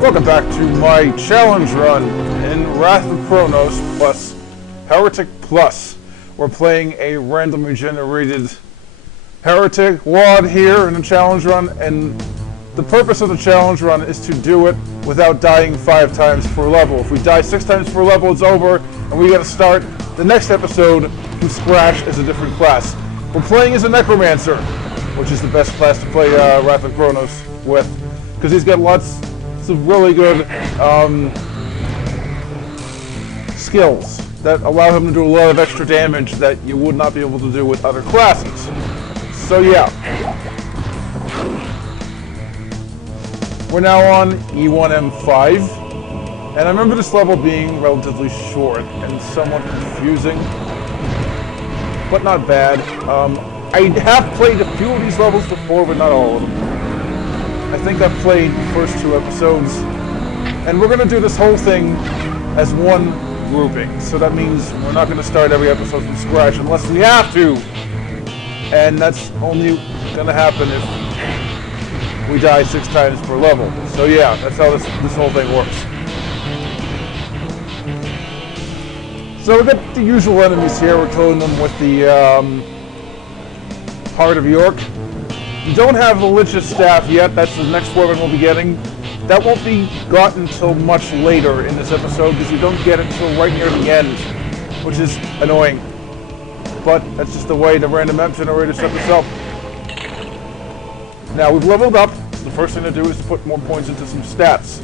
Welcome back to my challenge run in Wrath of Cronos plus Heretic Plus. We're playing a randomly generated Heretic WOD here in the challenge run, and the purpose of the challenge run is to do it without dying 5 times per level. If we die 6 times per level, it's over, and we gotta start the next episode from scratch as a different class. We're playing as a Necromancer, which is the best class to play Wrath of Cronos with, because he's got lots of really good skills that allow him to do a lot of extra damage that you would not be able to do with other classes. So yeah. We're now on E1M5, and I remember this level being relatively short and somewhat confusing, but not bad. I have played a few of these levels before, but not all of them. I think I've played the first 2 episodes, and we're going to do this whole thing as one grouping. So that means we're not going to start every episode from scratch unless we have to, and that's only going to happen if we die 6 times per level. So yeah, that's how this whole thing works. So we've got the usual enemies here. We're killing them with the Heart of York. You don't have the Lich's Staff yet. That's the next weapon we'll be getting. That won't be gotten until much later in this episode because you don't get it until right near the end, which is annoying. But that's just the way the random map generator set this up. Now we've leveled up. The first thing to do is to put more points into some stats.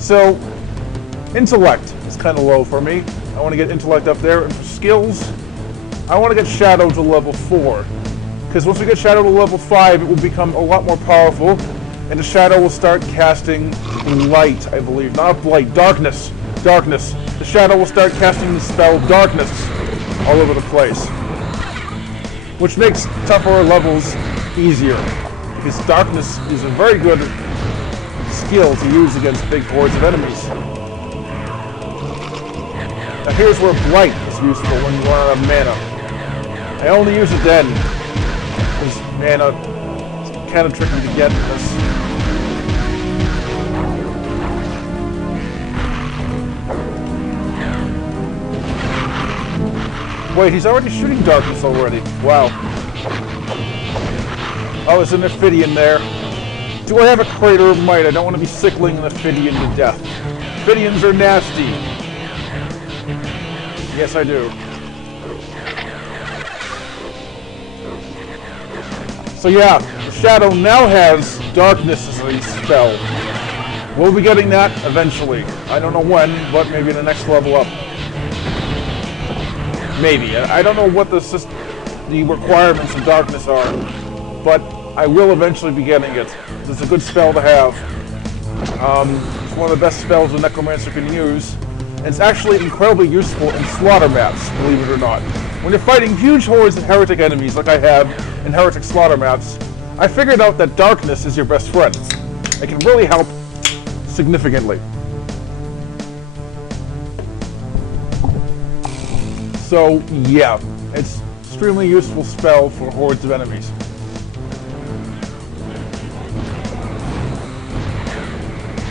So, intellect is kind of low for me. I want to get intellect up there, and for skills, I want to get shadow to level 4. Because once we get shadow to level 5, it will become a lot more powerful, and the shadow will start casting light, I believe. Not light, darkness. Darkness. The shadow will start casting the spell darkness all over the place, which makes tougher levels easier, because darkness is a very good skill to use against big hordes of enemies. Now here's where blight is useful when you run out of mana. I only use it then, because mana is kind of tricky to get this. Wait, he's already shooting darkness already. Wow. Oh, there's an Ophidian there. Do I have a Crater of Might? I don't want to be sickling an Ophidian to death. Ophidians are nasty. Yes, I do. So yeah, the Shadow now has Darkness as a spell. We'll be getting that eventually. I don't know when, but maybe in the next level up. Maybe. I don't know what the requirements of Darkness are, but I will eventually be getting it. It's a good spell to have. It's one of the best spells a Necromancer can use. And it's actually incredibly useful in slaughter maps, believe it or not. When you're fighting huge hordes of heretic enemies, like I have in heretic slaughter maps, I figured out that darkness is your best friend. It can really help significantly. So, yeah, it's an extremely useful spell for hordes of enemies.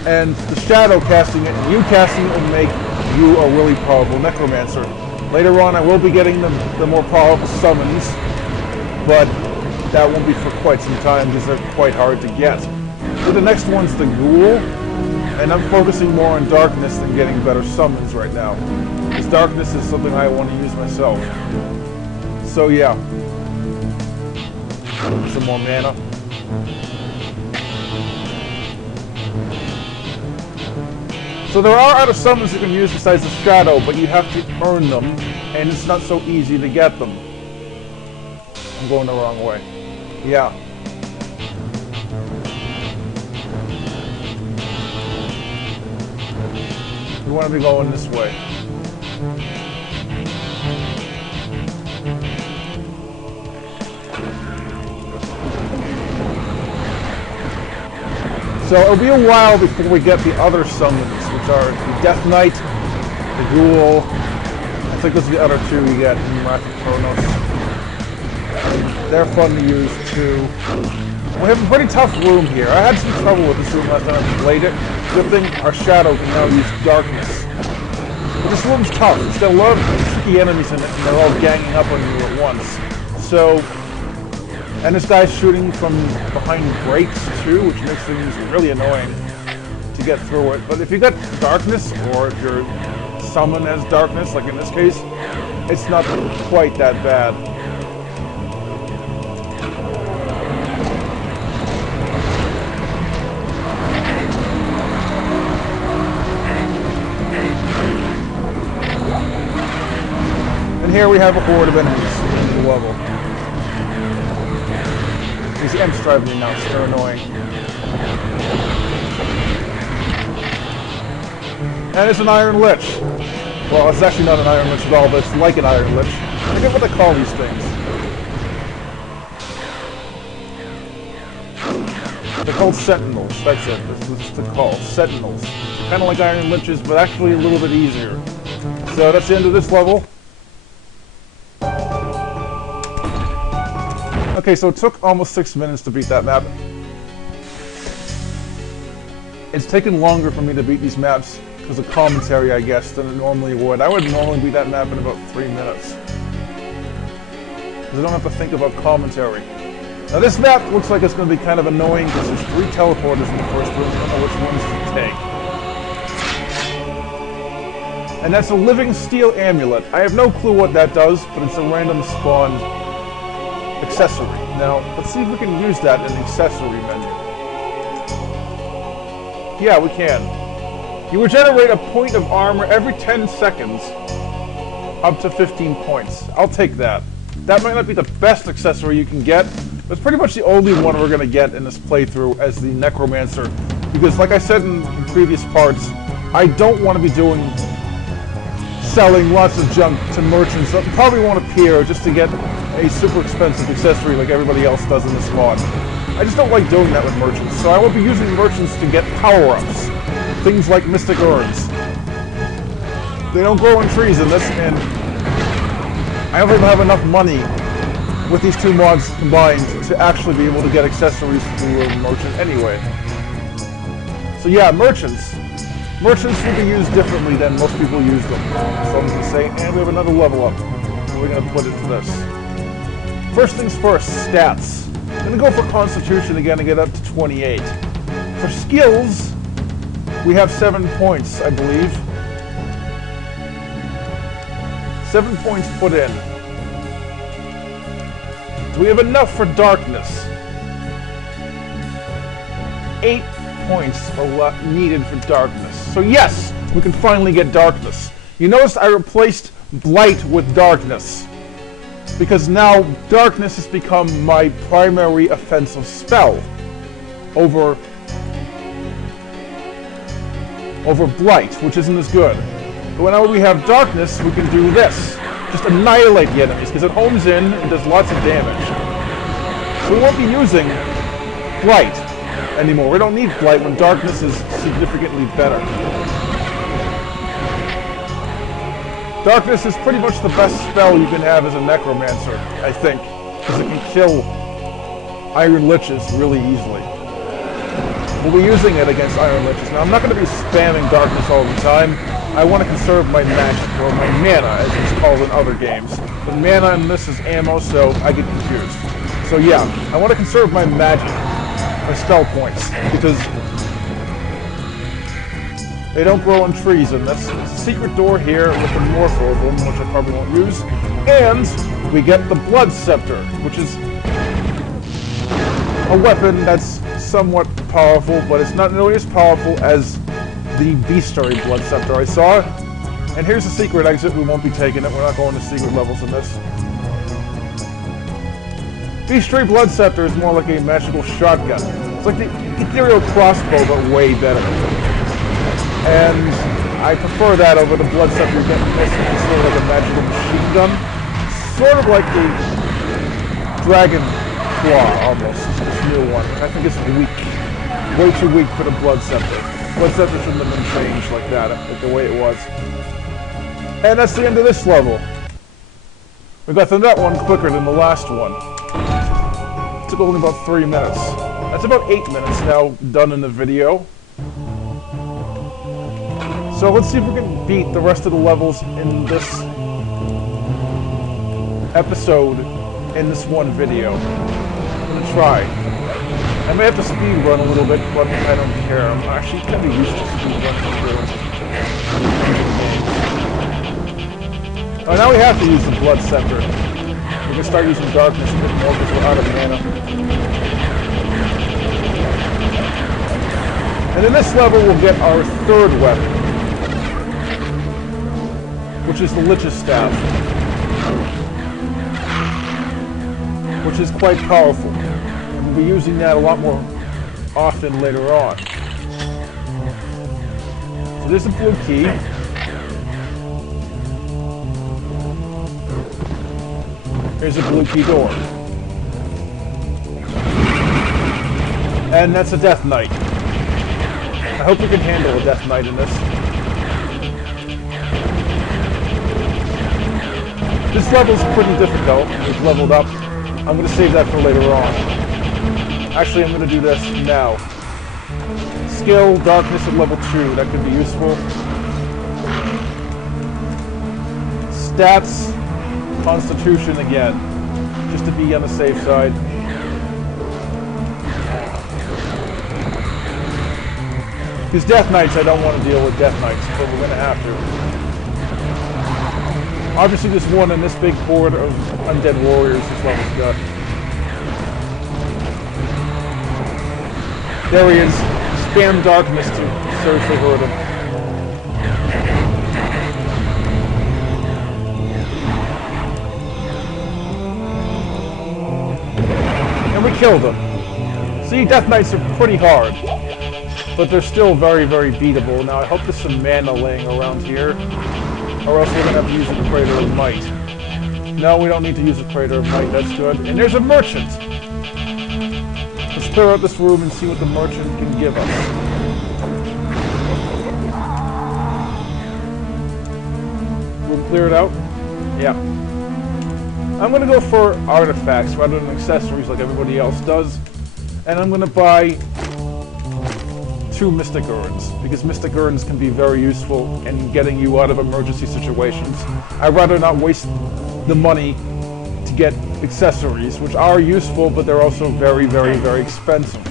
And the shadow casting it and you casting it will make you a really powerful Necromancer. Later on I will be getting the more powerful summons, but that won't be for quite some time because they're quite hard to get. So the next one's the Ghoul, and I'm focusing more on darkness than getting better summons right now. Because darkness is something I want to use myself. So yeah. Some more mana. So there are other summons you can use besides the Shadow, but you have to earn them, and it's not so easy to get them. I'm going the wrong way. Yeah. We want to be going this way. So it'll be a while before we get the other summons, which are the Death Knight, the Ghoul. I think those are the other 2 you get in Wrath of Cronos. They're fun to use too. We have a pretty tough room here. I had some trouble with this room last time I played it. Good thing our shadow can now use darkness. But this room's tough. It's got a lot of tricky enemies in it, and they're all ganging up on you at once. So, and this guy's shooting from behind breaks too, which makes things really annoying to get through it. But if you got darkness, or if your summon has darkness, like in this case, it's not quite that bad. And here we have a horde of enemies in the level. These imps drive me nuts, they're annoying. And it's an Iron Lich. Well, it's actually not an Iron Lich at all, but it's like an Iron Lich. I forget what they call these things. They're called Sentinels, that's it. This is what they're called, Sentinels. Kind of like Iron Liches, but actually a little bit easier. So that's the end of this level. Okay, so it took almost 6 minutes to beat that map. It's taken longer for me to beat these maps because of commentary, I guess, than it normally would. I would normally beat that map in about 3 minutes. Because I don't have to think about commentary. Now this map looks like it's going to be kind of annoying because there's 3 teleporters in the first room. I don't know which ones to take. And that's a living steel amulet. I have no clue what that does, but it's a random spawn accessory. Now, let's see if we can use that in the accessory menu. Yeah, we can. You regenerate a point of armor every 10 seconds, up to 15 points. I'll take that. That might not be the best accessory you can get, but it's pretty much the only one we're going to get in this playthrough as the Necromancer. Because, like I said in previous parts, I don't want to be selling lots of junk to merchants that probably won't appear just to get a super expensive accessory like everybody else does in this mod. I just don't like doing that with merchants, so I will be using merchants to get power-ups. Things like Mystic Urns. They don't grow on trees in this, and I don't even have enough money with these 2 mods combined to actually be able to get accessories through a merchant anyway. So yeah, merchants. Merchants will be used differently than most people use them. So I'm going to say, and we have another level up. We're going to put into this. First things first, stats. I'm going to go for Constitution again and get up to 28. For skills, we have 7 points, I believe. 7 points put in. Do we have enough for darkness? 8 points are needed for darkness. So yes, we can finally get darkness. You notice I replaced Blight with darkness, because now darkness has become my primary offensive spell over Blight, which isn't as good. But whenever we have darkness, we can do this. Just annihilate the enemies, because it homes in and does lots of damage. So we won't be using Blight anymore. We don't need Blight when darkness is significantly better. Darkness is pretty much the best spell you can have as a Necromancer, I think, because it can kill Iron Liches really easily. We'll be using it against Iron Liches. Now, I'm not going to be spamming darkness all the time. I want to conserve my magic, or my mana, as it's called in other games. But mana in this is ammo, so I get confused. So yeah, I want to conserve my magic, my spell points, because they don't grow on trees in this. There's a secret door here with a Morpho room, which I probably won't use. And we get the Blood Scepter, which is a weapon that's somewhat powerful, but it's not nearly as powerful as the Bestiary Blood Scepter I saw. And here's the secret exit. We won't be taking it. We're not going to secret levels in this. Bestiary Blood Scepter is more like a magical shotgun. It's like the Ethereal Crossbow, but way better. And I prefer that over the Blood Scepter you get. It's sort of like a magical machine gun. Sort of like the Dragon Claw, almost. This new one. I think it's weak. Way too weak for the Blood Scepter. Blood Scepter shouldn't have been changed like that, like the way it was. And that's the end of this level. We got through that one quicker than the last one. took only about 3 minutes. That's about 8 minutes now done in the video. So let's see if we can beat the rest of the levels in this episode in this one video. I'm gonna try. I may have to speed run a little bit, but I don't care. I'm actually kind of used to speed running through. Oh, now we have to use the Blood Scepter. We can start using Darkness a bit more because we're out of mana. And in this level, we'll get our third weapon, which is the Lich's Staff, which is quite powerful. And we'll be using that a lot more often later on. So there's a blue key. Here's a blue key door. And that's a Death Knight. I hope we can handle a Death Knight in this. This level's pretty difficult. We've leveled up. I'm going to save that for later on. Actually, I'm going to do this now. Skill, Darkness at level 2. That could be useful. Stats, Constitution again, just to be on the safe side. Because Death Knights, I don't want to deal with Death Knights, but we're going to have to. Obviously, this one and this big horde of undead warriors this level's got. There he is. Spam Darkness to search for him. And we killed him. See, Death Knights are pretty hard, but they're still very, very beatable. Now, I hope there's some mana laying around here, or else we're going to have to use a Crater of Might. No, we don't need to use a Crater of Might. That's good. And there's a Merchant. Let's clear out this room and see what the Merchant can give us. We'll clear it out? Yeah. I'm going to go for artifacts rather than accessories like everybody else does. And I'm going to buy 2 Mystic Urns, because Mystic Urns can be very useful in getting you out of emergency situations. I'd rather not waste the money to get accessories, which are useful, but they're also very, very, very expensive.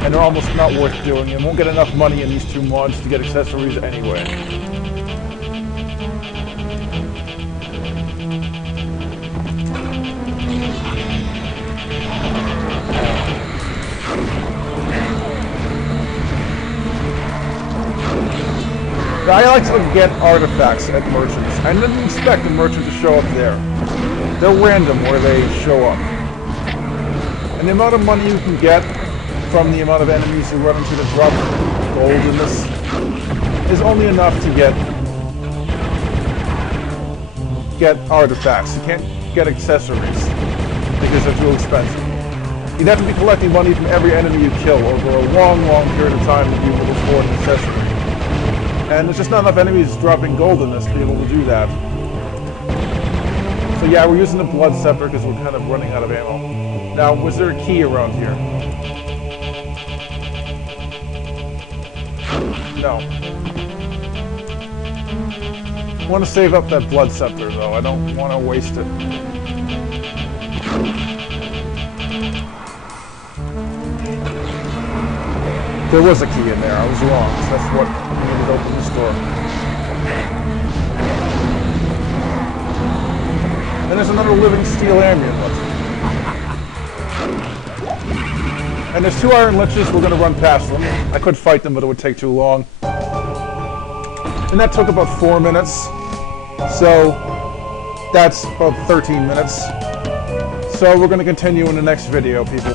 And they're almost not worth doing, and won't get enough money in these 2 mods to get accessories anyway. I like to get artifacts at merchants. I didn't expect a merchant to show up there. They're random where they show up. And the amount of money you can get from the amount of enemies you run into that drop gold in this is only enough to get artifacts. You can't get accessories because they're too expensive. You'd have to be collecting money from every enemy you kill over a long, long period of time to be able to afford an accessory. And there's just not enough enemies dropping gold in this to be able to do that. So yeah, we're using the Blood Scepter because we're kind of running out of ammo. Now, was there a key around here? No. I want to save up that Blood Scepter though. I don't want to waste it. There was a key in there. I was wrong. So that's what needed to open this door. And there's another living steel amulet. And there's 2 iron liches. We're going to run past them. I could fight them, but it would take too long. And that took about 4 minutes. So that's about 13 minutes. So we're going to continue in the next video, people.